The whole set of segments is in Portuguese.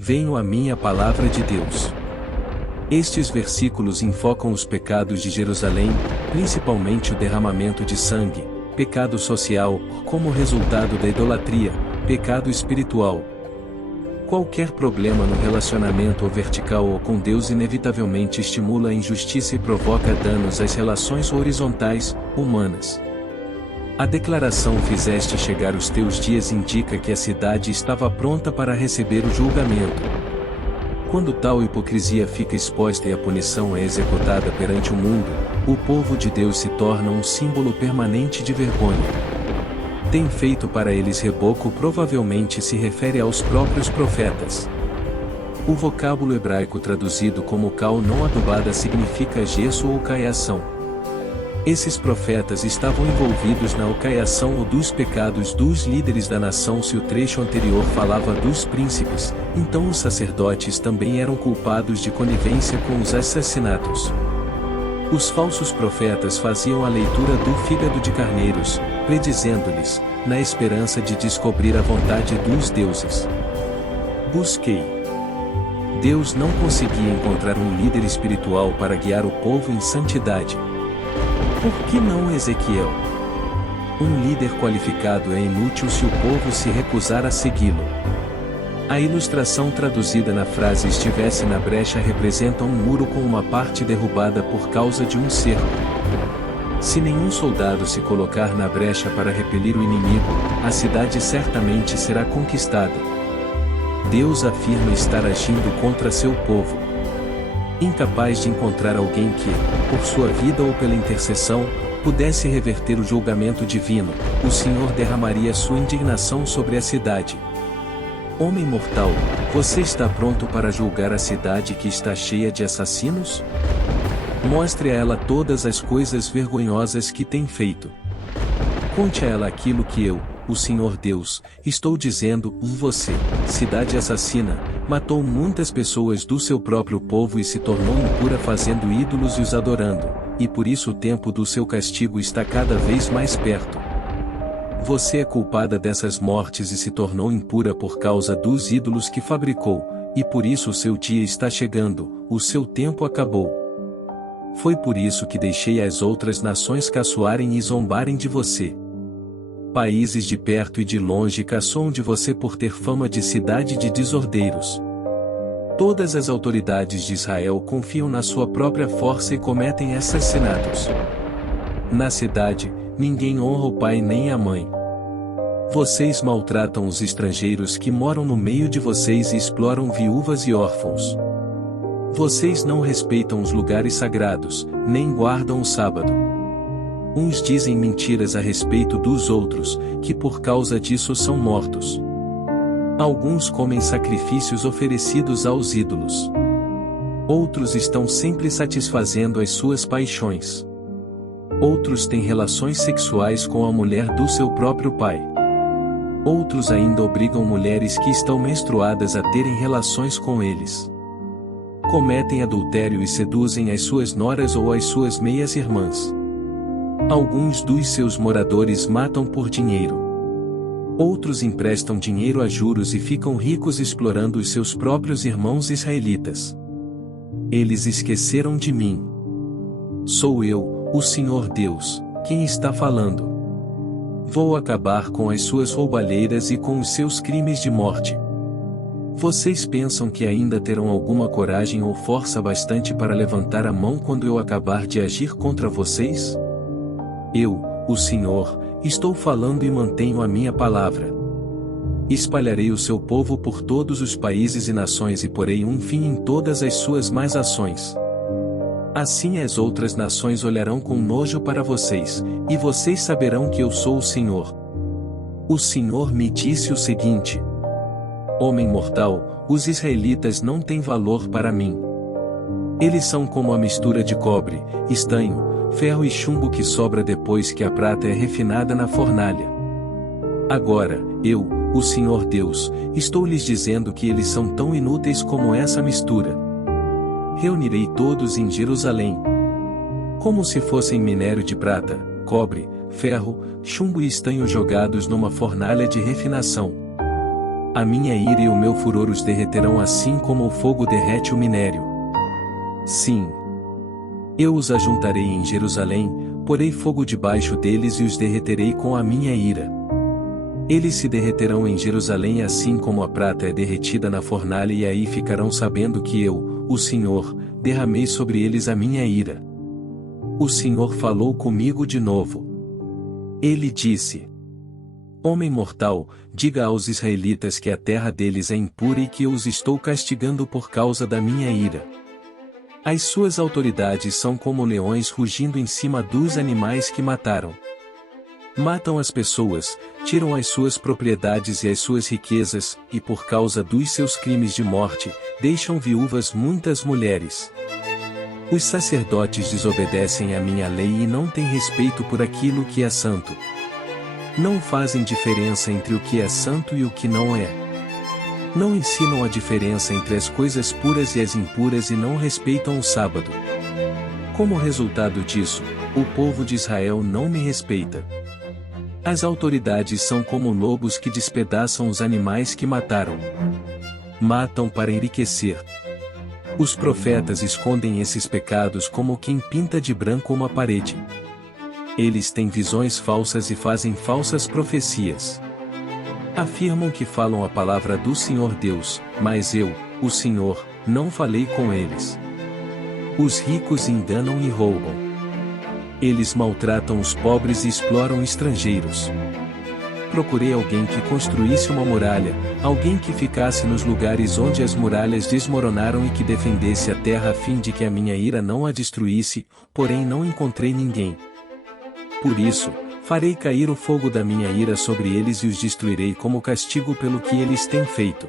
venho a mim a palavra de Deus. Estes versículos enfocam os pecados de Jerusalém, principalmente o derramamento de sangue, pecado social, como resultado da idolatria, pecado espiritual. Qualquer problema no relacionamento ou vertical ou com Deus inevitavelmente estimula a injustiça e provoca danos às relações horizontais, humanas. A declaração "fizeste chegar os teus dias" indica que a cidade estava pronta para receber o julgamento. Quando tal hipocrisia fica exposta e a punição é executada perante o mundo, o povo de Deus se torna um símbolo permanente de vergonha. Tem feito para eles reboco provavelmente se refere aos próprios profetas. O vocábulo hebraico traduzido como cal não adubada significa gesso ou caiação. Esses profetas estavam envolvidos na ocaiação ou dos pecados dos líderes da nação. Se o trecho anterior falava dos príncipes, então os sacerdotes também eram culpados de conivência com os assassinatos. Os falsos profetas faziam a leitura do fígado de carneiros, predizendo-lhes, na esperança de descobrir a vontade dos deuses. Busquei. Deus não conseguia encontrar um líder espiritual para guiar o povo em santidade. Por que não Ezequiel? Um líder qualificado é inútil se o povo se recusar a segui-lo. A ilustração traduzida na frase "estivesse na brecha" representa um muro com uma parte derrubada por causa de um cerco. Se nenhum soldado se colocar na brecha para repelir o inimigo, a cidade certamente será conquistada. Deus afirma estar agindo contra seu povo. Incapaz de encontrar alguém que, por sua vida ou pela intercessão, pudesse reverter o julgamento divino, o Senhor derramaria sua indignação sobre a cidade. Homem mortal, você está pronto para julgar a cidade que está cheia de assassinos? Mostre a ela todas as coisas vergonhosas que tem feito. Conte a ela aquilo que eu, o Senhor Deus, estou dizendo: você, cidade assassina, matou muitas pessoas do seu próprio povo e se tornou impura fazendo ídolos e os adorando, e por isso o tempo do seu castigo está cada vez mais perto. Você é culpada dessas mortes e se tornou impura por causa dos ídolos que fabricou, e por isso o seu dia está chegando, o seu tempo acabou. Foi por isso que deixei as outras nações caçoarem e zombarem de você. Países de perto e de longe caçoam de você por ter fama de cidade de desordeiros. Todas as autoridades de Israel confiam na sua própria força e cometem assassinatos. Na cidade, ninguém honra o pai nem a mãe. Vocês maltratam os estrangeiros que moram no meio de vocês e exploram viúvas e órfãos. Vocês não respeitam os lugares sagrados, nem guardam o sábado. Uns dizem mentiras a respeito dos outros, que por causa disso são mortos. Alguns comem sacrifícios oferecidos aos ídolos. Outros estão sempre satisfazendo as suas paixões. Outros têm relações sexuais com a mulher do seu próprio pai. Outros ainda obrigam mulheres que estão menstruadas a terem relações com eles. Cometem adultério e seduzem as suas noras ou as suas meias-irmãs. Alguns dos seus moradores matam por dinheiro. Outros emprestam dinheiro a juros e ficam ricos explorando os seus próprios irmãos israelitas. Eles esqueceram de mim. Sou eu, o Senhor Deus, quem está falando. Vou acabar com as suas roubalheiras e com os seus crimes de morte. Vocês pensam que ainda terão alguma coragem ou força bastante para levantar a mão quando eu acabar de agir contra vocês? Eu, o Senhor, estou falando e mantenho a minha palavra. Espalharei o seu povo por todos os países e nações e porei um fim em todas as suas más ações. Assim as outras nações olharão com nojo para vocês, e vocês saberão que eu sou o Senhor. O Senhor me disse o seguinte: homem mortal, os israelitas não têm valor para mim. Eles são como a mistura de cobre, estanho, ferro e chumbo que sobra depois que a prata é refinada na fornalha. Agora, eu, o Senhor Deus, estou lhes dizendo que eles são tão inúteis como essa mistura. Reunirei todos em Jerusalém, como se fossem minério de prata, cobre, ferro, chumbo e estanho jogados numa fornalha de refinação. a minha ira e o meu furor os derreterão assim como o fogo derrete o minério. Sim. Eu os ajuntarei em Jerusalém, porei fogo debaixo deles e os derreterei com a minha ira. Eles se derreterão em Jerusalém assim como a prata é derretida na fornalha e aí ficarão sabendo que eu, o Senhor, derramei sobre eles a minha ira. O Senhor falou comigo de novo. Ele disse: Homem mortal, diga aos israelitas que a terra deles é impura e que eu os estou castigando por causa da minha ira. As suas autoridades são como leões rugindo em cima dos animais que mataram. Matam as pessoas, tiram as suas propriedades e as suas riquezas, e por causa dos seus crimes de morte, deixam viúvas muitas mulheres. Os sacerdotes desobedecem à minha lei e não têm respeito por aquilo que é santo. Não fazem diferença entre o que é santo e o que não é. Não ensinam a diferença entre as coisas puras e as impuras e não respeitam o sábado. Como resultado disso, o povo de Israel não me respeita. As autoridades são como lobos que despedaçam os animais que mataram. Matam para enriquecer. Os profetas escondem esses pecados como quem pinta de branco uma parede. Eles têm visões falsas e fazem falsas profecias. Afirmam que falam a palavra do Senhor Deus, mas eu, o Senhor, não falei com eles. Os ricos enganam e roubam. Eles maltratam os pobres e exploram estrangeiros. Procurei alguém que construísse uma muralha, alguém que ficasse nos lugares onde as muralhas desmoronaram e que defendesse a terra a fim de que a minha ira não a destruísse, porém não encontrei ninguém. Por isso, farei cair o fogo da minha ira sobre eles e os destruirei como castigo pelo que eles têm feito.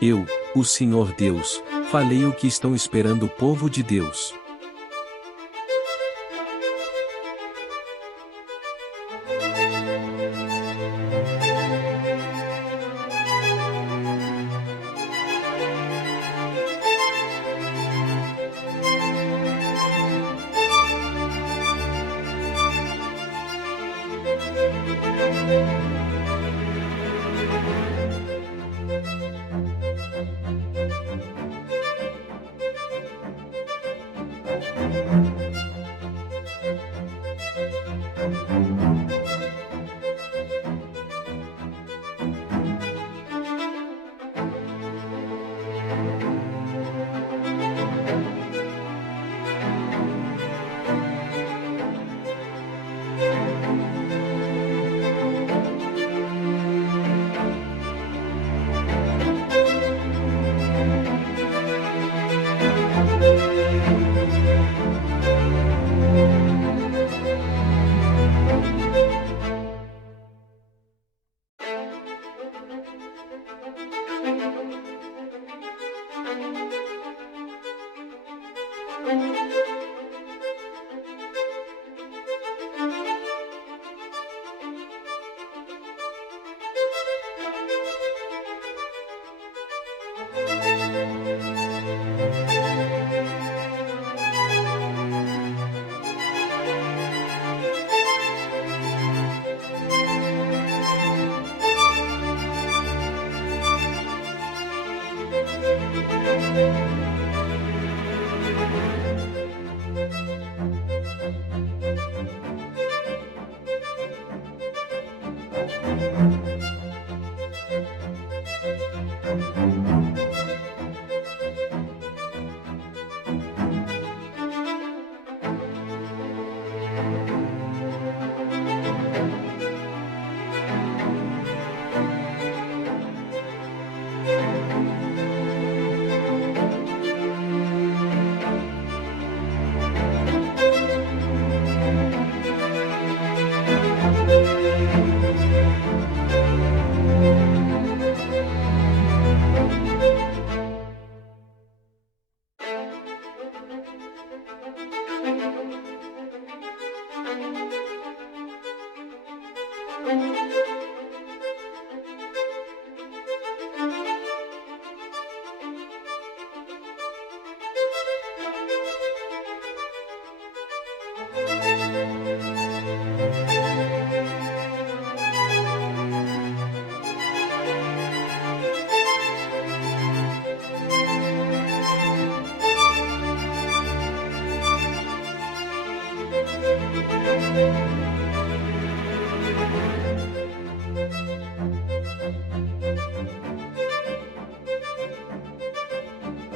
Eu, o Senhor Deus, falei o que estão esperando o povo de Deus.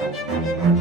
Música